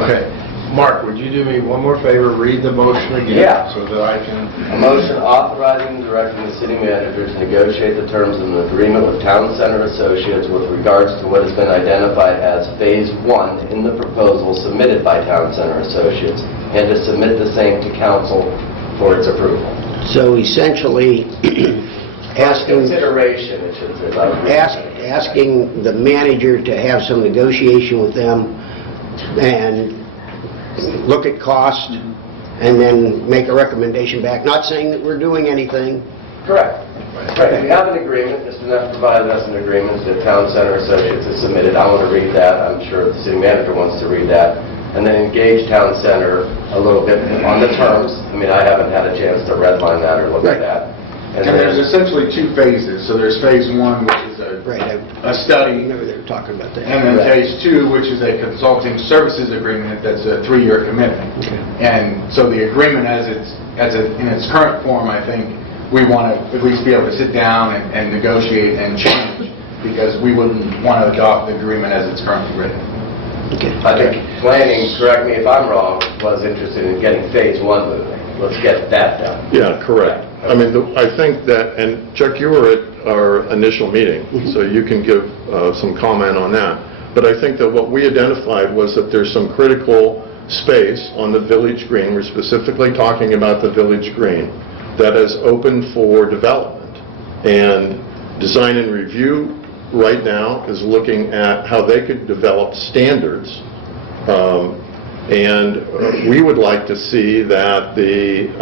Okay. Mark, would you do me one more favor? Read the motion again. Yeah. So that I can... A motion authorizing and directing the city manager to negotiate the terms of an agreement with Town Center Associates with regards to what has been identified as Phase 1 in the proposal submitted by Town Center Associates, and to submit the same to council for its approval. So essentially, Consideration, it should say. asking the manager to have some negotiation with them and look at cost and then make a recommendation back. Not saying that we're doing anything. Correct. Right. We have an agreement. Mr. Neff provided us an agreement that Town Center Associates has submitted. I want to read that. I'm sure the city manager wants to read that. And then engage Town Center a little bit on the terms. I mean, I haven't had a chance to redline that or look at that. And there's essentially two phases. So there's Phase 1, which is a study. I remember they were talking about that. And then Phase 2, which is a consulting services agreement that's a 3-year commitment. Okay. And so the agreement in its current form, I think, we want to at least be able to sit down and negotiate and change, because we wouldn't want to adopt the agreement as it's currently written. Okay. I think planning, correct me if I'm wrong, was interested in getting Phase 1 moving. Let's get that done. Yeah, correct. I mean, I think that, and Chuck, you were at our initial meeting, so you can give some comment on that. But I think that what we identified was that there's some critical space on the Village Green. We're specifically talking about the Village Green that is open for development. And Design and Review right now is looking at how they could develop standards. And we would like to see that the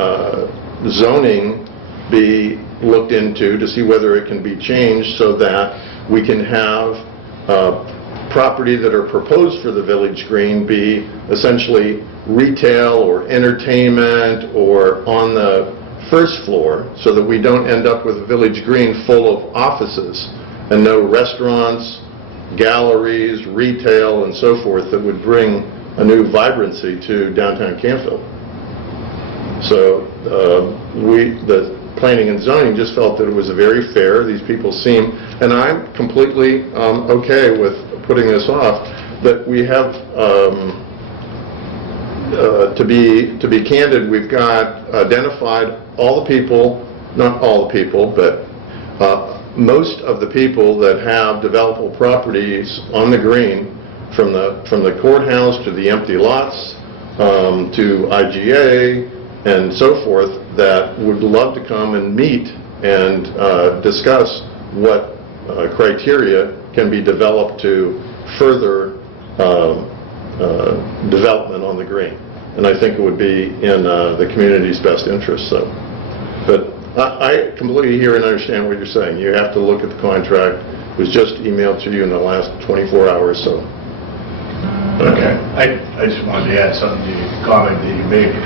zoning be looked into to see whether it can be changed so that we can have property that are proposed for the Village Green be essentially retail or entertainment or on the first floor, so that we don't end up with a Village Green full of offices and no restaurants, galleries, retail, and so forth that would bring a new vibrancy to downtown Canfield. So the Planning and Zoning just felt that it was very fair. These people seem, and I'm completely okay with putting this off, that we have, to be candid, we've got identified all the people, not all the people, but most of the people that have developable properties on the green, from the courthouse to the empty lots, to IGA, and so forth, that would love to come and meet and discuss what criteria can be developed to further development on the green. And I think it would be in the community's best interest. So, but I completely hear and understand what you're saying. You have to look at the contract. It was just emailed to you in the last 24 hours. So. Okay. I just wanted to add something to the comment that you made.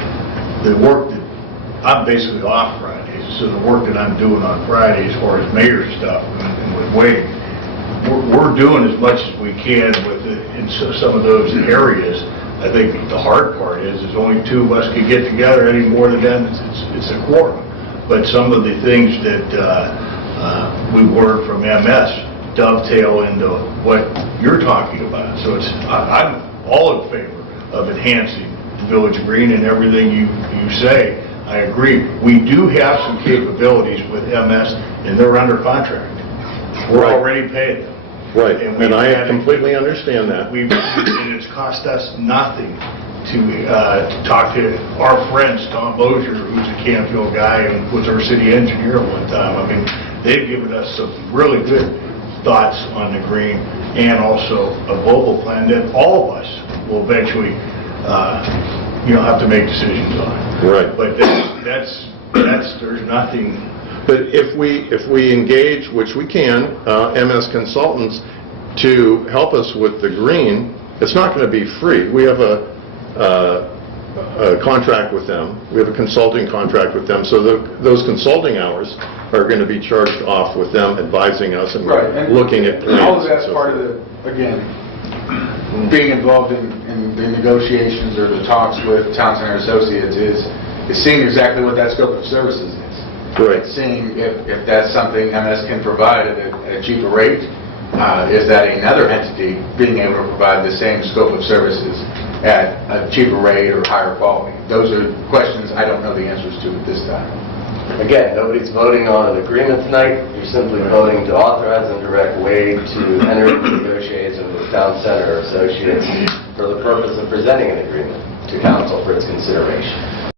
The work that I'm basically off Fridays, so the work that I'm doing on Friday as far as mayor stuff and with Wade, we're doing as much as we can in some of those areas. I think the hard part is only two of us can get together. Any more than that, it's a quorum. But some of the things that we learned from MS dovetail into what you're talking about. So I'm all in favor of enhancing Village Green and everything you say. I agree. We do have some capabilities with MS, and they're under contract. We're already paying them. Right, and I completely understand that. And it's cost us nothing to talk to our friends, Tom Bozier, who's a Canfield guy and was our city engineer at one time. I mean, they've given us some really good thoughts on the green, and also a global plan that all of us will eventually have to make decisions on. Right. But there's nothing. But if we engage, which we can, MS consultants to help us with the green, it's not going to be free. We have a contract with them. We have a consulting contract with them. So those consulting hours are going to be charged off with them advising us and looking at plans. All of that's part of the, again, being involved in the negotiations or the talks with Town Center Associates is seeing exactly what that scope of services is. Right. Seeing if that's something MS can provide at a cheaper rate. Is that another entity being able to provide the same scope of services at a cheaper rate or higher quality? Those are questions I don't know the answers to at this time. Again, nobody's voting on an agreement tonight. You're simply voting to authorize and direct Wade to enter into negotiations with Town Center Associates for the purpose of presenting an agreement to council for its consideration.